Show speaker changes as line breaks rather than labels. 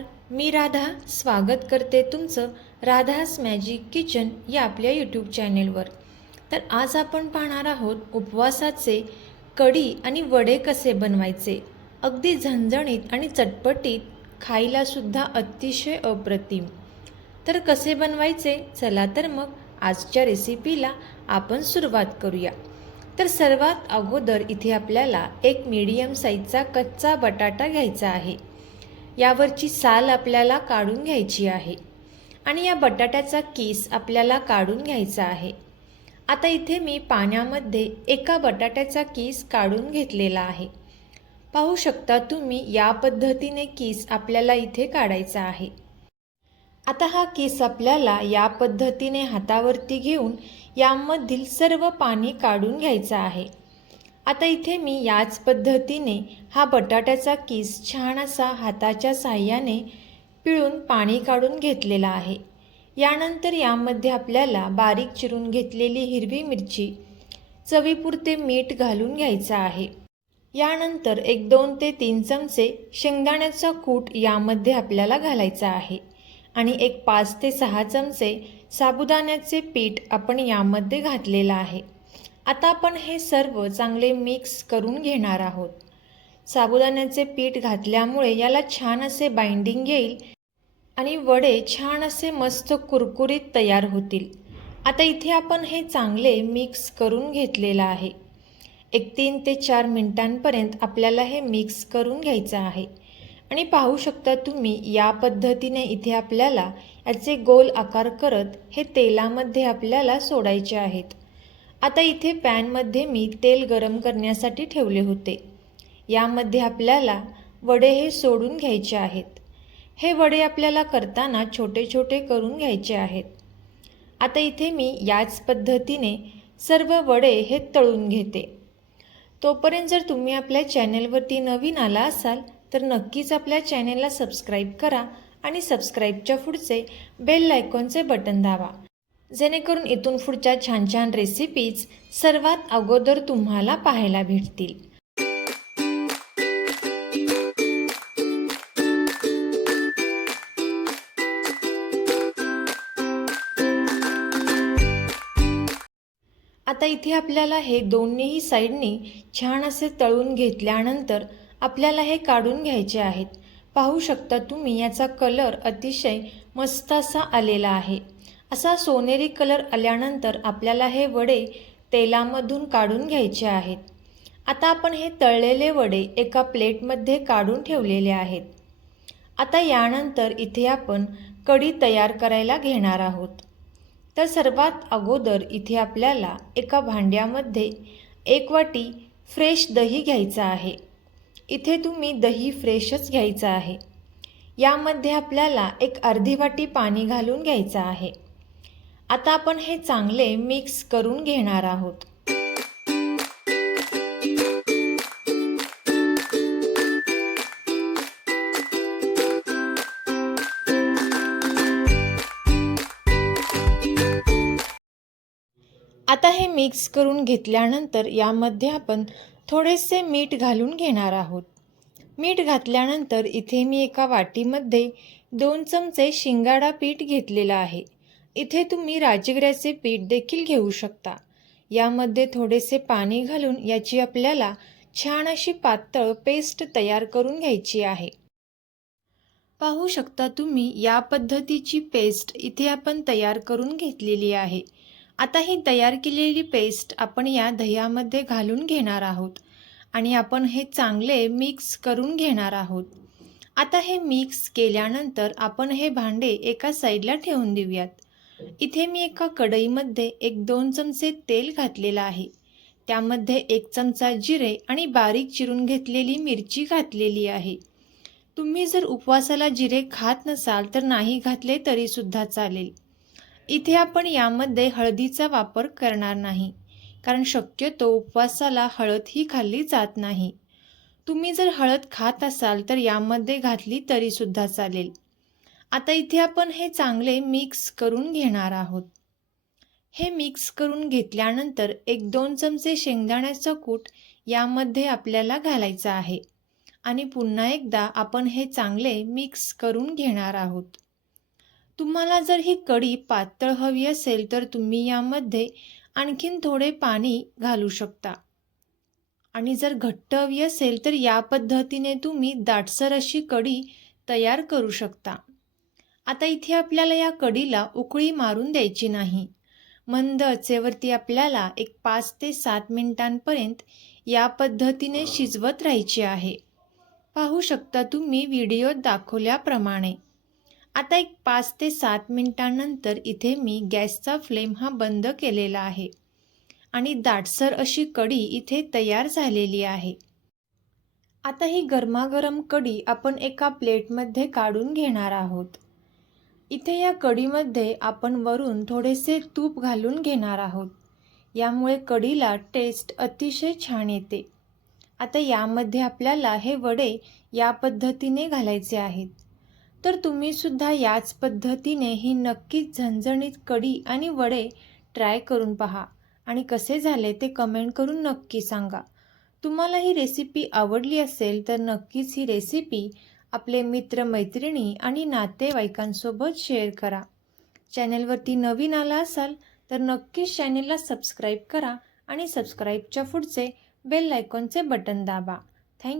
नमस्कार मी राधा. स्वागत करते तुमचं राधास मॅजिक किचन या आपल्या यूट्यूब चॅनेलवर तर आज आपण पाहणार आहोत उपवासाचे कढी आणि वडे कसे बनवायचे. अगदी झणझणीत आणि चटपटीत खायलासुद्धा अतिशय अप्रतिम. तर कसे बनवायचे? चला तर मग आजच्या रेसिपीला आपण सुरुवात करूया. तर सर्वात अगोदर इथे आपल्याला एक मीडियम साईजचा कच्चा बटाटा घ्यायचा आहे. यावरची साल आपल्याला काढून घ्यायची आहे. आणि या बटाट्याचा किस आपल्याला काढून घ्यायचा आहे. आता इथे मी पाण्यामध्ये एका बटाट्याचा किस काढून घेतलेला आहे. पाहू शकता तुम्ही या पद्धतीने किस आपल्याला इथे काढायचा आहे. आता हा केस आपल्याला या पद्धतीने हातावरती घेऊन यामधील सर्व पाणी काढून घ्यायचं आहे. आता इथे मी याच पद्धतीने हा बटाट्याचा किस छान असा हाताच्या साह्याने पिळून पाणी काढून घेतलेला आहे. यानंतर यामध्ये आपल्याला बारीक चिरून घेतलेली हिरवी मिरची चवीपुरते मीठ घालून घ्यायचं आहे. यानंतर एक दोन ते तीन चमचे शेंगदाण्याचा कूट यामध्ये आपल्याला घालायचा आहे आणि एक पाच ते सहा चमचे साबुदाण्याचे पीठ आपण यामध्ये घातलेलं आहे. आता आपण हे सर्व चांगले मिक्स करून घेणार आहोत. साबुदाण्याचे पीठ घातल्यामुळे याला छान असे बाइंडिंग येईल आणि वडे छान असे मस्त कुरकुरीत तयार होतील. आता इथे आपण हे चांगले मिक्स करून घेतलेलं आहे. एक तीन ते चार मिनिटांपर्यंत आपल्याला हे मिक्स करून घ्यायचं आहे. आणि पाहू शकता तुम्ही या पद्धतीने इथे आपल्याला याचे गोल आकार करत हे तेलामध्ये आपल्याला सोडायचे आहेत. आता इथे पॅनमध्ये मी तेल गरम करण्यासाठी ठेवले होते. यामध्ये आपल्याला वडे हे सोडून घ्यायचे आहेत. हे वडे आपल्याला करताना छोटे छोटे करून घ्यायचे आहेत. आता इथे मी याच पद्धतीने सर्व वडे हे तळून घेते. तोपर्यंत जर तुम्ही आपल्या चॅनेलवरती नवीन आला असाल तर नक्कीच आपल्या चॅनेलला सबस्क्राईब करा आणि सबस्क्राईबच्या पुढचे बेल लायकॉनचे बटन दाबा. जेणेकरून इथून पुढच्या छान छान रेसिपीज सर्वात अगोदर तुम्हाला पाहायला भेटतील. आता इथे आपल्याला हे दोन्हीही साईडनी छान असे तळून घेतल्यानंतर आपल्याला हे काढून घ्यायचे आहेत. पाहू शकता तुम्ही याचा कलर अतिशय मस्त असा आलेला आहे. असा सोनेरी कलर आल्यानंतर आपल्याला हे वडे तेलामधून काढून घ्यायचे आहेत. आता आपण हे तळलेले वडे एका प्लेटमध्ये काढून ठेवलेले आहेत. आता यानंतर इथे आपण कढी तयार करायला घेणार आहोत. तर सर्वात अगोदर इथे आपल्याला एका भांड्यामध्ये एक वाटी फ्रेश दही घ्यायचं आहे. इथे तुम्ही दही फ्रेशच घ्यायचं आहे. यामध्ये आपल्याला एक अर्धी वाटी पाणी घालून घ्यायचं आहे. आता आपण हे चांगले मिक्स करून घेणार आहोत. आता हे मिक्स करून घेतल्यानंतर यामध्ये आपण थोडेसे मीठ घालून घेणार आहोत. मीठ घातल्यानंतर इथे मी एका वाटीमध्ये दोन चमचे शिंगाडा पीठ घेतलेलं आहे. इथे तुम्ही राजगिऱ्याचे पीठ देखील घेऊ शकता. यामध्ये थोडेसे पाणी घालून याची आपल्याला छान अशी पातळ पेस्ट तयार करून घ्यायची आहे. पाहू शकता तुम्ही या पद्धतीची पेस्ट इथे आपण तयार करून घेतलेली आहे. आता ही तयार केलेली पेस्ट आपण या दह्यामध्ये घालून घेणार आहोत आणि आपण हे चांगले मिक्स करून घेणार आहोत. आता हे मिक्स केल्यानंतर आपण हे भांडे एका साईडला ठेवून देऊयात. इथे मी एका कढईमध्ये एक दोन चमचे तेल घातलेलं आहे. त्यामध्ये एक चमचा जिरे आणि बारीक चिरून घेतलेली मिरची घातलेली आहे. तुम्ही जर उपवासाला जिरे खात नसाल तर नाही घातले तरीसुद्धा चालेल. इथे आपण यामध्ये हळदीचा वापर करणार नाही कारण शक्यतो उपवासाला हळद ही खाल्ली जात नाही. तुम्ही जर हळद खात असाल तर यामध्ये घातली तरीसुद्धा चालेल. आता इथे आपण हे चांगले मिक्स करून घेणार आहोत. हे मिक्स करून घेतल्यानंतर एक दोन चमचे शेंगदाण्याचं कूट यामध्ये आपल्याला घालायचं आहे. आणि पुन्हा एकदा आपण हे चांगले मिक्स करून घेणार आहोत. तुम्हाला जर ही कढी पातळ हवी असेल तर तुम्ही यामध्ये आणखीन थोडे पाणी घालू शकता. आणि जर घट्ट हवी असेल तर या पद्धतीने तुम्ही दाटसर अशी कढी तयार करू शकता. आता इथे आपल्याला या कडीला उकळी मारून द्यायची नाही. मंद अचेवरती आपल्याला एक पाच ते सात मिनिटांपर्यंत या पद्धतीने शिजवत राहायची आहे. पाहू शकता तुम्ही व्हिडिओत दाखवल्याप्रमाणे. आता एक पाच ते सात मिनिटांनंतर इथे मी गॅसचा फ्लेम हा बंद केलेला आहे. आणि दाटसर अशी कढी इथे तयार झालेली आहे. आता ही गरमागरम कढी आपण एका प्लेटमध्ये काढून घेणार आहोत. इथे या कढीमध्ये आपण वरून थोडेसे तूप घालून घेणार आहोत. यामुळे कढीला टेस्ट अतिशय छान येते. आता यामध्ये आपल्याला हे वडे या पद्धतीने घालायचे आहेत. तर तुम्हीसुद्धा याच पद्धतीने ही नक्कीच झणझणीत कढी आणि वडे ट्राय करून पहा. आणि कसे झाले ते कमेंट करून नक्की सांगा. तुम्हाला ही रेसिपी आवडली असेल तर नक्कीच ही रेसिपी आपले मित्रमैत्रिणी आणि नातेवाईकांसोबत शेअर करा. चॅनलवरती नवीन आला असाल तर नक्कीच चॅनेलला सबस्क्राईब करा आणि सबस्क्राईबच्या पुढचे बेल आयकॉनचे बटन दाबा. Thank you.